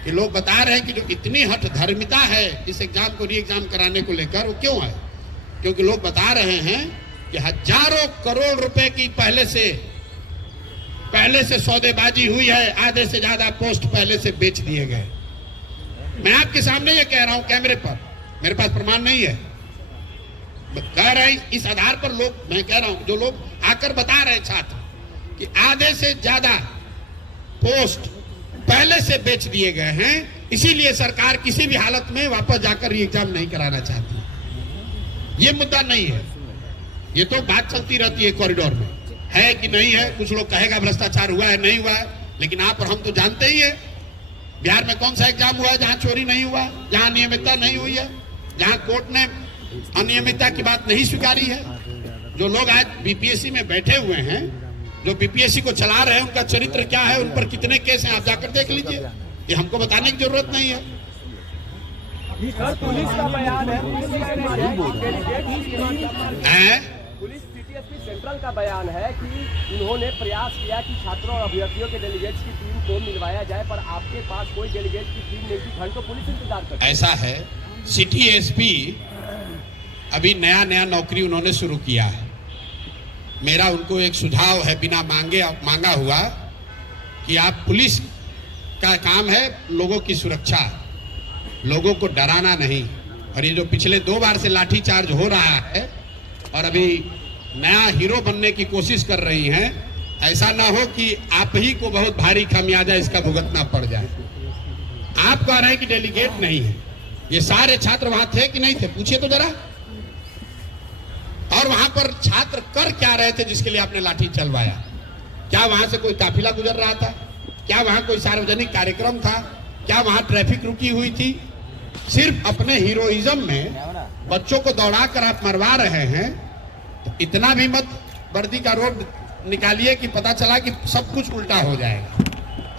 कि लोग बता रहे हैं कि जो इतनी हठ धर्मिता है इस एग्जाम को री एग्जाम कराने को लेकर, वो क्यों है? क्योंकि लोग बता रहे हैं कि हजारों करोड़ रुपए की पहले से सौदेबाजी हुई है, आधे से ज्यादा पोस्ट पहले से बेच दिए गए। मैं आपके सामने ये कह रहा हूं कैमरे पर, मेरे पास प्रमाण नहीं है, कह रहे हैं इस आधार पर लोग, मैं कह रहा हूं जो लोग आकर बता रहे छात्र कि आधे से ज्यादा पोस्ट पहले से बेच दिए गए हैं, इसीलिए सरकार किसी भी हालत में वापस जाकर ये एग्जाम नहीं कराना चाहती। ये मुद्दा नहीं है, ये तो बात चलती रहती है कॉरिडोर में, है कि नहीं है। कुछ लोग कहेगा भ्रष्टाचार हुआ है, नहीं हुआ है, लेकिन आप और हम तो जानते ही है बिहार में कौन सा एग्जाम हुआ है जहां चोरी नहीं हुआ, जहां अनियमितता नहीं हुई है, जहां कोर्ट ने अनियमितता की बात नहीं स्वीकारी है। जो लोग आज बीपीएससी में बैठे हुए हैं, जो बीपीएससी को चला रहे हैं, उनका चरित्र क्या है, उन पर कितने केस हैं, आप जाकर देख लीजिए। ये हमको बताने की जरूरत नहीं है। पुलिस का बयान है, पुलिस पीटीएसपी सेंट्रल का बयान है कि उन्होंने प्रयास किया कि छात्रों और अभ्यर्थियों के डेलीगेट्स की टीम को मिलवाया जाए, पर आपके पास कोई डेलीगेट की टीम नहीं थी, घंटों पुलिस इंतजार कर। ऐसा है, सिटी एसपी अभी नया नौकरी उन्होंने शुरू किया है। मेरा उनको एक सुझाव है, बिना मांगा हुआ, कि आप पुलिस का काम है लोगों की सुरक्षा, लोगों को डराना नहीं। और ये जो पिछले 2 बार से लाठीचार्ज हो रहा है और अभी नया हीरो बनने की कोशिश कर रही हैं, ऐसा ना हो कि आप ही को बहुत भारी खामियाजा इसका भुगतना पड़ जाए। आप कह रहे हैं कि डेलीगेट नहीं है, ये सारे छात्र वहां थे कि नहीं थे? पूछिए तो जरा। और वहां पर छात्र कर क्या रहे थे जिसके लिए आपने लाठी चलवाया? क्या वहां से कोई काफिला गुजर रहा था? क्या वहां कोई सार्वजनिक कार्यक्रम था? क्या वहां ट्रैफिक रुकी हुई थी? सिर्फ अपने हीरोइज्म में बच्चों को दौड़ाकर आप मरवा रहे हैं, तो इतना भी मत वर्दी का रोड निकालिए कि पता चला कि सब कुछ उल्टा हो जाएगा।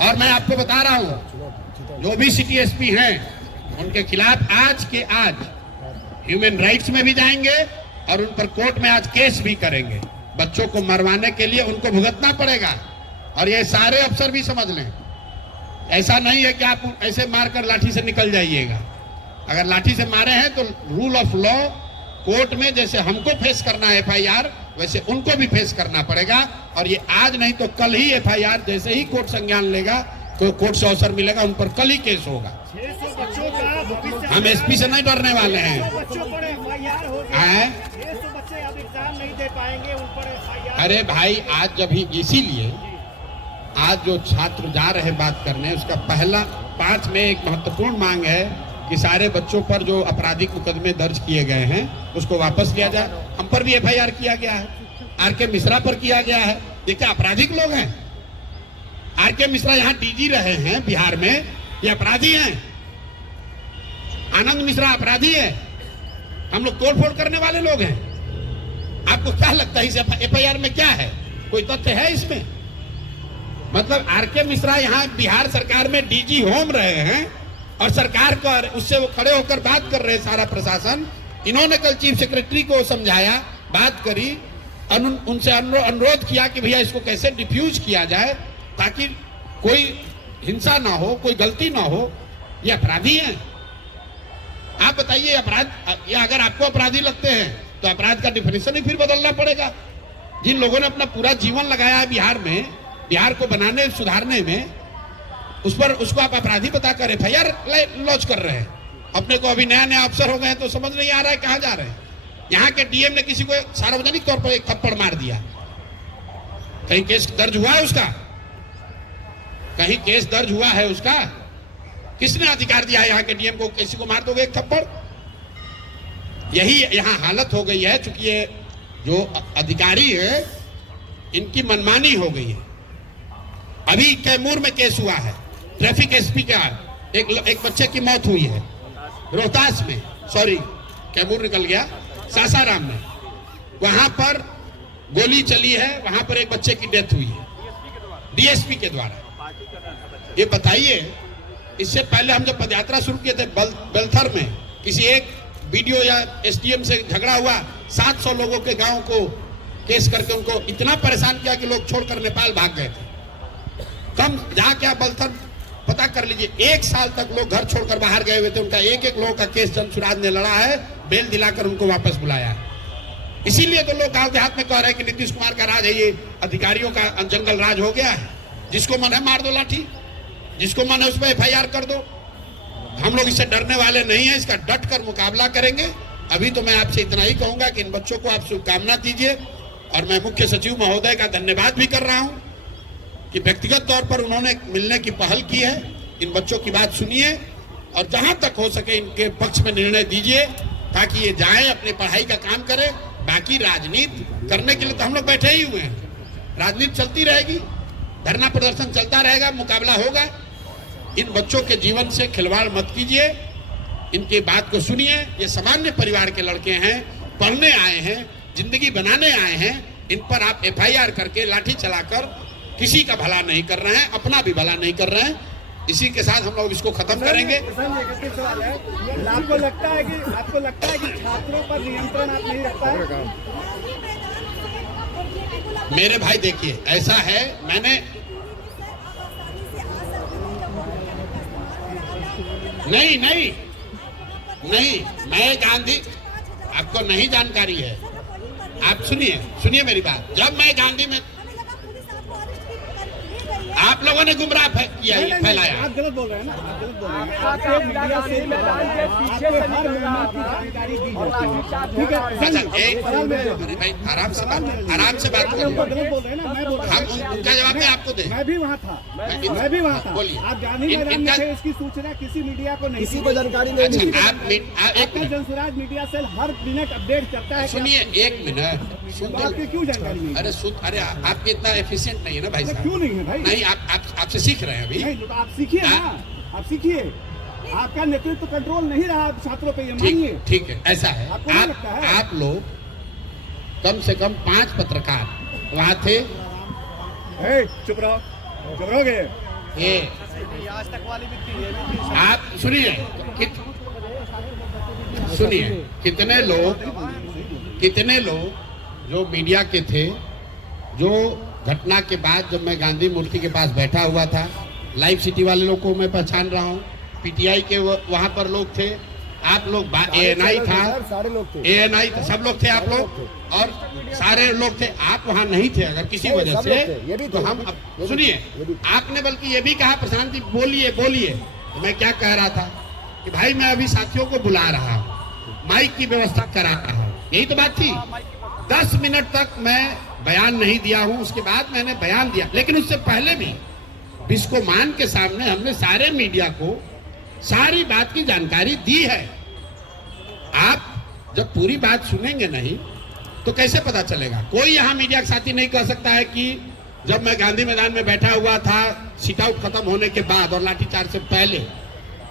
और मैं आपको बता रहा हूं, जो भी सिटी एसपी हैं उनके खिलाफ आज के आज ह्यूमन राइट्स में भी जाएंगे और उन पर कोर्ट में आज केस भी करेंगे। बच्चों को मरवाने के लिए उनको भुगतना पड़ेगा। और ये सारे अफसर भी समझ लें, ऐसा नहीं है कि आप ऐसे मारकर लाठी से निकल जाइएगा। अगर लाठी से मारे हैं तो रूल ऑफ लॉ कोर्ट में जैसे हमको फेस करना है एफआईआर, वैसे उनको भी फेस करना पड़ेगा। और ये आज नहीं तो कल ही एफआईआर जैसे ही कोर्ट संज्ञान लेगा तो कोर्ट से अवसर मिलेगा, उन पर कल ही केस होगा। हम एसपी से नहीं डरने वाले हैं। अरे भाई, आज जब ही, इसीलिए आज जो छात्र जा रहे बात करने, उसका पहला 5 में एक महत्वपूर्ण मांग है कि सारे बच्चों पर जो आपराधिक मुकदमे दर्ज किए गए हैं उसको वापस लिया जाए। हम पर भी एफआईआर किया गया है। आर.के. मिश्रा पर किया गया है। ये क्या आपराधिक लोग हैं? आर.के. मिश्रा यहाँ डीजी रहे हैं बिहार में, ये अपराधी हैं? आनंद मिश्रा अपराधी है? हम लोग तोड़फोड़ करने वाले लोग हैं? आपको क्या लगता है इस एफआईआर में क्या है? कोई तथ्य है इसमें? मतलब आर.के. मिश्रा यहाँ बिहार सरकार में डीजी होम रहे हैं और सरकार को उससे वो खड़े होकर बात कर रहे हैं, सारा प्रशासन। इन्होंने कल चीफ सेक्रेटरी को समझाया, बात करी, उनसे अनुरोध किया कि भैया इसको कैसे डिफ्यूज किया जाए ताकि कोई हिंसा ना हो, कोई गलती ना हो। ये अपराधी हैं? आप बताइए, अपराध या अगर आपको अपराधी लगते हैं तो अपराध का डिफिनेशन ही फिर बदलना पड़ेगा। जिन लोगों ने अपना पूरा जीवन लगाया है बिहार में, बिहार को बनाने सुधारने में, उस पर उसको आप अपराधी बताकर एफआईआर लॉन्च कर रहे हैं। अपने को अभी नया नया अफसर हो गए तो समझ नहीं आ रहा है कहाँ जा रहे हैं। यहाँ के डीएम ने किसी को सार्वजनिक तौर पर एक थप्पड़ मार दिया। कहीं केस दर्ज हुआ है उसका? कहीं केस दर्ज हुआ है उसका? किसने अधिकार दिया है यहाँ के डीएम को किसी को मार दोगे एक थप्पड़? यही यहाँ हालत हो गई है। चूंकि ये जो अधिकारी है इनकी मनमानी हो गई है। अभी कैमूर में केस हुआ है, ट्रैफिक एसपी का एक बच्चे की मौत हुई है रोहतास में, सॉरी कैमूर निकल गया, सासाराम में। वहां पर गोली चली है, वहां पर एक बच्चे की डेथ हुई है डीएसपी के द्वारा। ये बताइए, इससे पहले हम जब पदयात्रा शुरू किए थे बेलथर में, किसी एक वीडियो या एसडीएम से झगड़ा हुआ, 700 लोगों के गांव को केस करके उनको इतना परेशान किया कि लोग छोड़कर नेपाल भाग गए थे। कम जाके आप बेलथर पता कर लीजिए, 1 साल तक लोग घर छोड़कर बाहर गए हुए थे। उनका एक एक लोगों का केस जनसुराज ने लड़ा है, बेल दिलाकर उनको वापस बुलाया है। इसीलिए तो लोग गांव देहात में कह रहे हैं कि नीतीश कुमार का राज है, ये अधिकारियों का जंगल राज हो गया है। जिसको मन है मार दो लाठी, जिसको मन है उस पर एफआईआर कर दो। हम लोग इससे डरने वाले नहीं है, इसका डट कर मुकाबला करेंगे। अभी तो मैं आपसे इतना ही कहूंगा कि इन बच्चों को आप शुभकामना दीजिए और मैं मुख्य सचिव महोदय का धन्यवाद भी कर रहा हूं कि व्यक्तिगत तौर पर उन्होंने मिलने की पहल की है। इन बच्चों की बात सुनिए और जहां तक हो सके इनके पक्ष में निर्णय दीजिए ताकि ये जाए अपनी पढ़ाई का काम करें। बाकी राजनीति करने के लिए तो हम लोग बैठे ही हुए हैं, राजनीति चलती रहेगी, धरना प्रदर्शन चलता रहेगा, मुकाबला होगा। इन बच्चों के जीवन से खिलवाड़ मत कीजिए, इनकी बात को सुनिए। ये सामान्य परिवार के लड़के हैं, पढ़ने आए हैं, जिंदगी बनाने आए हैं। इन पर आप एफआईआर करके लाठी चलाकर किसी का भला नहीं कर रहे हैं, अपना भी भला नहीं कर रहे हैं। इसी के साथ हम लोग इसको खत्म करेंगे। आपको लगता है कि छात्रों पर नियंत्रण आप नहीं रखता है? मेरे भाई देखिए, ऐसा है, मैंने नहीं, मैं गांधी, आपको नहीं जानकारी है। आप सुनिए मेरी बात। जब मैं गांधी में, आप लोगों ने गुमराह किया, फैलाया। आप गलत बोल रहे हैं ना, आप गलत बोल रहे हैं। अरे भाई आराम से बात करिए। हम उनका जवाब मैं आपको दे। मैं भी वहाँ था। बोलिए। आप गांधी मैदान में थे, इसकी सूचना किसी मीडिया को नहीं, किसी को जानकारी नहीं मिली। आप जनसुराज मीडिया सेल हर मिनट अपडेट करता है। सुनिए 1 मिनट, सुन दो। आपकी क्यों जानकारी नहीं? अरे आपके इतना एफिशिएंट नहीं है ना भाई साहब। क्यों नहीं है भाई? नहीं, आपसे सीख रहे हैं अभी। नहीं, तो आप सीखिए ना, आप सीखिए। आपका नेतृत्व कंट्रोल नहीं रहा छात्रों पे, ये मानिए। ठीक है, ऐसा है। आपको नहीं लगता है? आप लोग कम से कम 5 पत्रकार वहाँ थे। चुप रहोगे। ये आप सुनिए, कितने लोग जो मीडिया के थे, जो घटना के बाद जब मैं गांधी मूर्ति के पास बैठा हुआ था, लाइव सिटी वाले लोग को मैं पहचान रहा हूँ, पीटीआई के वहाँ पर लोग थे, आप लोग, एएनआई था, सारे लोग थे, एएनआई सब लोग थे, आप लोग और सारे लोग थे। आप वहाँ नहीं थे अगर किसी वजह से, तो हम सुनिए, आपने बल्कि ये भी कहा प्रशांत जी बोलिए। तो मैं क्या कह रहा था कि भाई मैं अभी साथियों को बुला रहा हूँ, माइक की व्यवस्था करा रहा हूँ, यही तो बात थी। 10 मिनट तक मैं बयान नहीं दिया हूं, उसके बाद मैंने बयान दिया। लेकिन उससे पहले भी बिस्कोमान के सामने हमने सारे मीडिया को सारी बात की जानकारी दी है। आप जब पूरी बात सुनेंगे नहीं तो कैसे पता चलेगा? कोई यहाँ मीडिया का साथी नहीं कह सकता है कि जब मैं गांधी मैदान में बैठा हुआ था, सीट आउट खत्म होने के बाद और लाठीचार्ज से पहले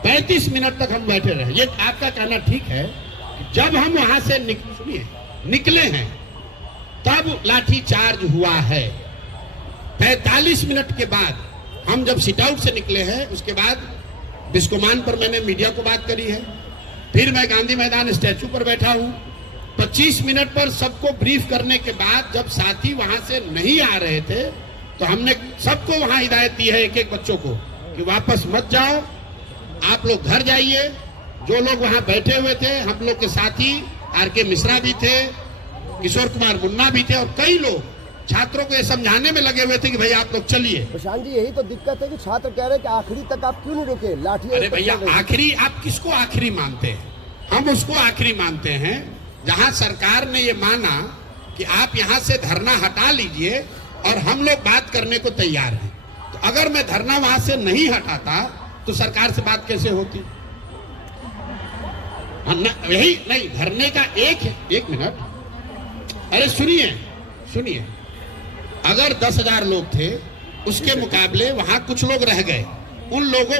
35 मिनट तक हम बैठे रहे। ये आपका कहना ठीक है। जब हम वहां से निकले हैं तब लाठीचार्ज हुआ है। 45 मिनट के बाद हम जब सीट आउट से निकले हैं, उसके बाद बिस्कोमान पर मैंने मीडिया को बात करी है, फिर मैं गांधी मैदान स्टैचू पर बैठा हूं। 25 मिनट पर सबको ब्रीफ करने के बाद जब साथी वहां से नहीं आ रहे थे तो हमने सबको वहां हिदायत दी है, एक एक बच्चों को, कि वापस मत जाओ, आप लोग घर जाइए। जो लोग वहां बैठे हुए थे, हम लोग के साथी आर.के. मिश्रा भी थे, किशोर कुमार मुन्ना भी थे, और कई लोग छात्रों को ये समझाने में लगे हुए थे कि भाई आप लोग चलिए। प्रशांत जी, यही तो दिक्कत है कि छात्र कह रहे हैं कि आखिरी तक आप क्यों नहीं रुके? लाठी। अरे भैया, आखिरी आप किसको आखिरी मानते हैं? हम उसको आखिरी मानते हैं जहां सरकार ने ये माना कि आप यहां से धरना हटा लीजिए और हम लोग बात करने को तैयार हैं। तो अगर मैं धरना वहां से नहीं हटाता तो सरकार से बात कैसे होती? यही नहीं, धरने का एक मिनट, अरे सुनिए, अगर 10,000 लोग थे, उसके मुकाबले वहां कुछ लोग रह गए, उन लोगों,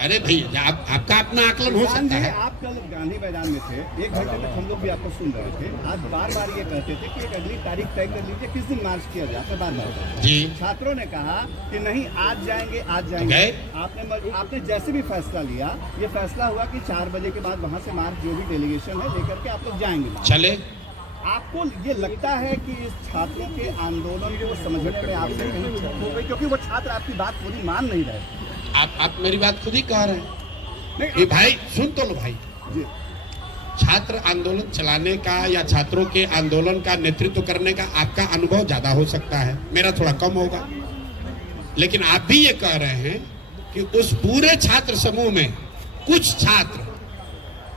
अरे भैया आपका अपना आकलन हो सकता है। आप कल गांधी मैदान में थे, 1 घंटे तक हम लोग भी आपको सुन रहे थे। आप बार बार ये कहते थे कि एक अगली तारीख तय कर लीजिए, किस दिन मार्च किया जाए, बार जी। छात्रों ने कहा कि नहीं, आज जाएंगे। आपने जैसे भी फैसला लिया, ये फैसला हुआ कि 4 बजे के बाद वहाँ से मार्च जो भी डेलीगेशन है लेकर के आप लोग जाएंगे। चले। आपको ये लगता है कि इस छात्रों के आंदोलन को समझने में आपसे कहीं चूक हो गई, क्योंकि वो छात्र आपकी बात पूरी मान नहीं रहे? आप मेरी बात खुद ही कह रहे हैं। नहीं, भाई सुन तो लो भाई जी। छात्र आंदोलन चलाने का या छात्रों के आंदोलन का नेतृत्व करने का आपका अनुभव ज्यादा हो सकता है, मेरा थोड़ा कम होगा। लेकिन आप भी ये कह रहे हैं कि उस पूरे छात्र समूह में कुछ छात्र,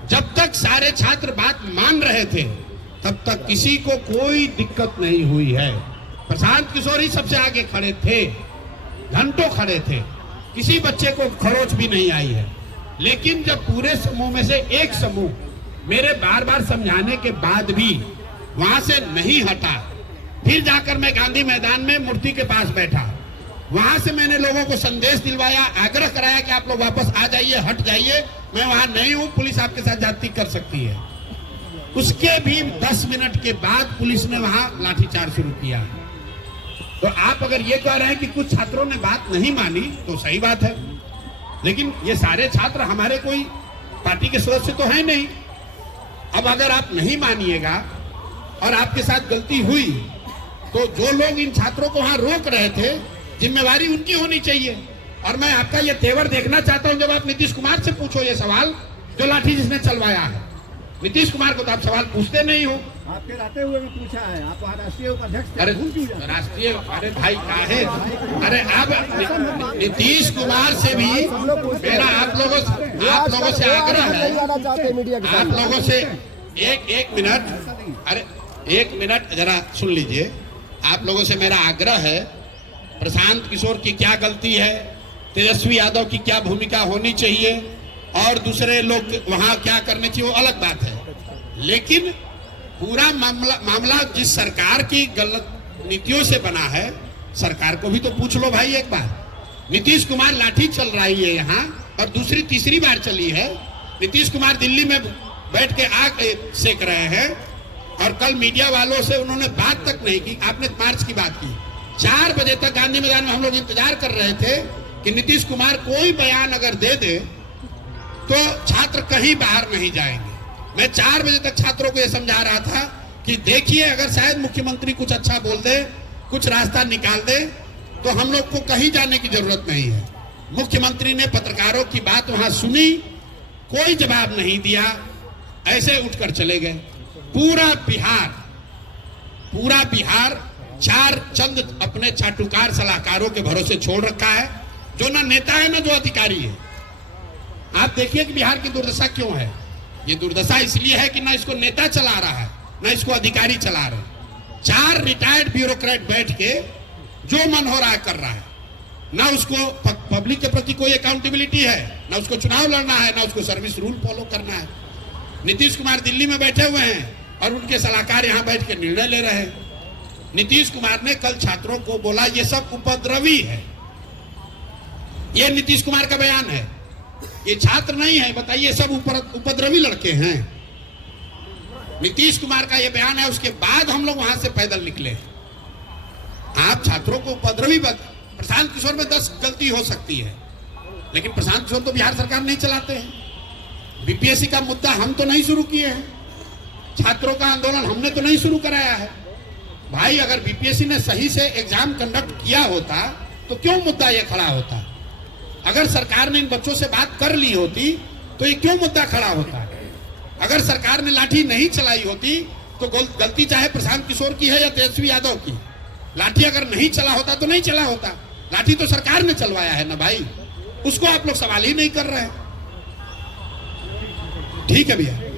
जब तक सारे छात्र बात मान रहे थे तब तक किसी को कोई दिक्कत नहीं हुई है। प्रशांत किशोर ही सबसे आगे खड़े थे, घंटों खड़े थे, किसी बच्चे को खरोच भी नहीं आई है। लेकिन जब पूरे समूह में से एक समूह मेरे बार बार समझाने के बाद भी वहां से नहीं हटा, फिर जाकर मैं गांधी मैदान में मूर्ति के पास बैठा, वहां से मैंने लोगों को संदेश दिलवाया, आग्रह कराया कि आप लोग वापस आ जाइए, हट जाइए, मैं वहां नहीं हूं, पुलिस आपके साथ ज्यादती कर सकती है। उसके भी 10 मिनट के बाद पुलिस ने वहां लाठीचार्ज शुरू किया। तो आप अगर ये कह रहे हैं कि कुछ छात्रों ने बात नहीं मानी तो सही बात है, लेकिन ये सारे छात्र हमारे कोई पार्टी के सदस्य तो है नहीं। अब अगर आप नहीं मानिएगा और आपके साथ गलती हुई तो जो लोग इन छात्रों को वहां रोक रहे थे, जिम्मेवारी उनकी होनी चाहिए। और मैं आपका ये तेवर देखना चाहता हूं, जब आप नीतीश कुमार से पूछो ये सवाल, जो लाठी जिसने चलवाया है, नीतीश कुमार को तो आप सवाल पूछते नहीं हो। आपके रहते हुए भी पूछा है, आप वहाँ राष्ट्रीय उपाध्यक्ष। अरे राष्ट्रीय, अरे भाई काहे, अरे अब नीतीश कुमार से भी मेरा आप लोगों से आग्रह है, आप लोगों से एक मिनट, अरे 1 मिनट जरा सुन लीजिए। आप लोगों से मेरा आग्रह है, प्रशांत किशोर की क्या गलती है, तेजस्वी यादव की क्या भूमिका होनी चाहिए और दूसरे लोग वहां क्या करने चाहिए, वो अलग बात है। लेकिन पूरा मामला जिस सरकार की गलत नीतियों से बना है, सरकार को भी तो पूछ लो भाई एक बार। नीतीश कुमार लाठी चल रही है यहाँ, और दूसरी तीसरी बार चली है। नीतीश कुमार दिल्ली में बैठ के आग सेक रहे हैं, और कल मीडिया वालों से उन्होंने बात तक नहीं की। आपने मार्च की बात की, 4 बजे तक गांधी मैदान में हम लोग इंतजार कर रहे थे कि नीतीश कुमार कोई बयान अगर दे दे तो छात्र कहीं बाहर नहीं जाएंगे। मैं 4 बजे तक छात्रों को यह समझा रहा था कि देखिए, अगर शायद मुख्यमंत्री कुछ अच्छा बोल दे, कुछ रास्ता निकाल दे, तो हम लोग को कहीं जाने की जरूरत नहीं है। मुख्यमंत्री ने पत्रकारों की बात वहां सुनी, कोई जवाब नहीं दिया, ऐसे उठकर चले गए। पूरा बिहार 4 चंद अपने चाटुकार सलाहकारों के भरोसे छोड़ रखा है, जो ना नेता है ना जो अधिकारी है। आप देखिए कि बिहार की दुर्दशा क्यों है। ये दुर्दशा इसलिए है कि ना इसको नेता चला रहा है, ना इसको अधिकारी चला रहे हैं। 4 रिटायर्ड ब्यूरोक्रेट बैठ के जो मन हो रहा है कर रहा है। ना उसको पब्लिक के प्रति कोई अकाउंटेबिलिटी है, ना उसको चुनाव लड़ना है, ना उसको सर्विस रूल फॉलो करना है। नीतीश कुमार दिल्ली में बैठे हुए हैं, और उनके सलाहकार यहाँ बैठ के निर्णय ले रहे हैं। नीतीश कुमार ने कल छात्रों को बोला ये सब उपद्रवी है। ये नीतीश कुमार का बयान है, ये छात्र नहीं है। बताइए सब उपद्रवी लड़के हैं। नीतीश कुमार का ये बयान है, उसके बाद हम लोग वहां से पैदल निकले। आप छात्रों को उपद्रवी प्रशांत किशोर में 10 गलती हो सकती है, लेकिन प्रशांत किशोर तो बिहार सरकार नहीं चलाते हैं। बीपीएससी का मुद्दा हम तो नहीं शुरू किए हैं, छात्रों का आंदोलन हमने तो नहीं शुरू कराया है। भाई अगर बीपीएससी ने सही से एग्जाम कंडक्ट किया होता तो क्यों मुद्दा ये खड़ा होता? अगर सरकार ने इन बच्चों से बात कर ली होती तो ये क्यों मुद्दा खड़ा होता? अगर सरकार ने लाठी नहीं चलाई होती तो गलती चाहे प्रशांत किशोर की है या तेजस्वी यादव की। लाठी अगर नहीं चला होता तो नहीं चला होता, लाठी तो सरकार ने चलवाया है ना भाई, उसको आप लोग सवाल ही नहीं कर रहे हैं। ठीक है भैया।